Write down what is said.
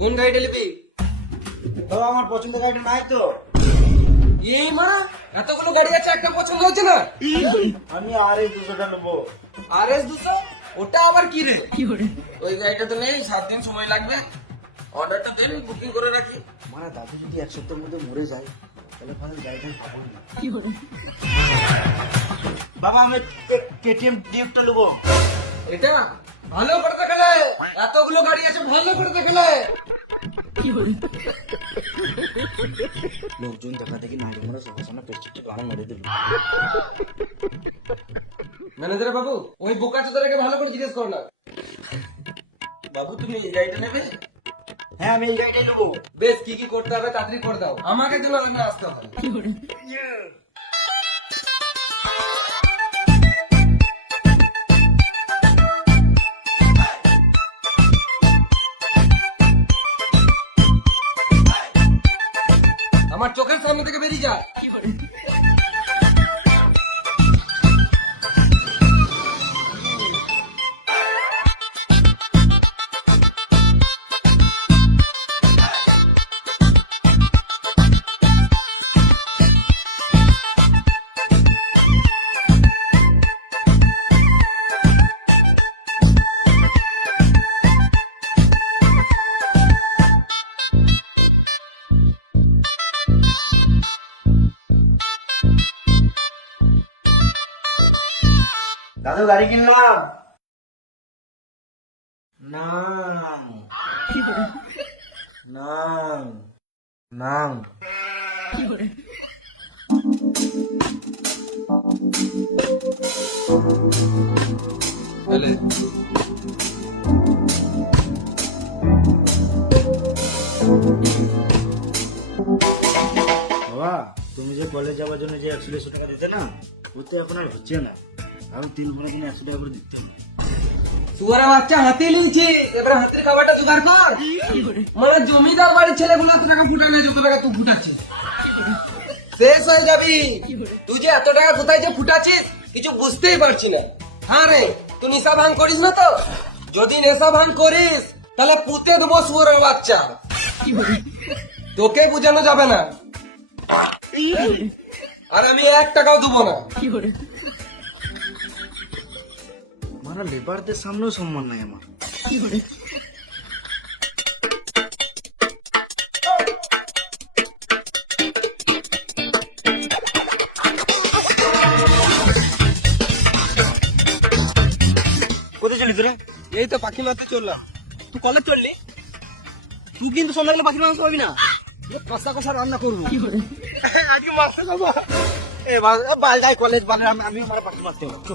কোন গাড়িটা নিবি? তো আমার পছন্দের গাড়িটা নাই তো। এই মা, এতগুলো গাড়ি আছে, একটা পছন্দ হচ্ছে না? আমি আরে 200টা নেবো। RS 200? ওটা আবার কি রে? ওই গাড়িটা তো নেই, 7 দিন সময় লাগবে। অর্ডারটা দেন, বুকিং করে রাখি। মানে দাদু যদি 1 সপ্তাহের মধ্যে মরে যায় তাহলে ভাই গাড়িটা পাবো না। বাবা আমি কেটিএম ডিউকটা নেবো। এটা ভালো করতে গেলে এতগুলো গাড়ি আছে, ভালো করতে গেলে লোকজন দেখা দেখি নাইট মোড়ে সবার সামনে পেস্টিকটা বাড়া মেরে দিল। ম্যানেজার বাবু, ওই বোকা চোদাটাকে ভালো করে জিজ্ঞেস করো না। বাবু তুমি এই গাড়িটা নেবে? হ্যাঁ আমি এই গাড়িটাই নেবো। বেশ, কি কি করতে হবে তাড়াতাড়ি করে দাও, আমাকে যেন না আসতে হবে। আমার চোখের সামনে থেকে বেরিয়ে যা। দাদু গাড়ি কিনলাম না না না বলে বাবা তুমি যে কলেজ যাওয়ার জন্য যে 150 টাকা দিতে না, ওতে এখন আর হচ্ছে না। আমি 3 ঘন্টা কিনে 100 টাকা করে দিতে হবে। সুয়ারা বাচ্চা হাতে নিয়েছি, এবারে হাতের খাবারটা জোগাড় কর। মানে জমিদার বাড়ির ছেলেগুলো এত টাকা ফুটালে যত টাকা তুই ফুটাচ্ছিস, শেষ হয়ে যাবি। তুই যে এত টাকা কোথায় যে ফুটাচ্ছিস কিছু বুঝতেই পারছি না। হ্যাঁ রে, তুই নেশা ভাঙ করিস না তো? যদি নেশা ভাঙ করিস তাহলে পুঁতে দেবো সুয়ারের বাচ্চা, তোকে বোঝানো যাবে না। আর আমি 1 টাকাও দেবো না। আমার লেবারদের সামনেও সম্মান নাই আমার। কোথায় চলি তোরা? এই তো পাখি মারতে চললাম। তুই কলেজ চললি? তুই কিন্তু সন্ধ্যাবেলা পাখির মাংস পাবি না। কষা কষা রান্না করবো। আজকে মাছটা খাবো। এ বাল যাই কলেজ বালে আমি আমার পাখি মারতে হবে।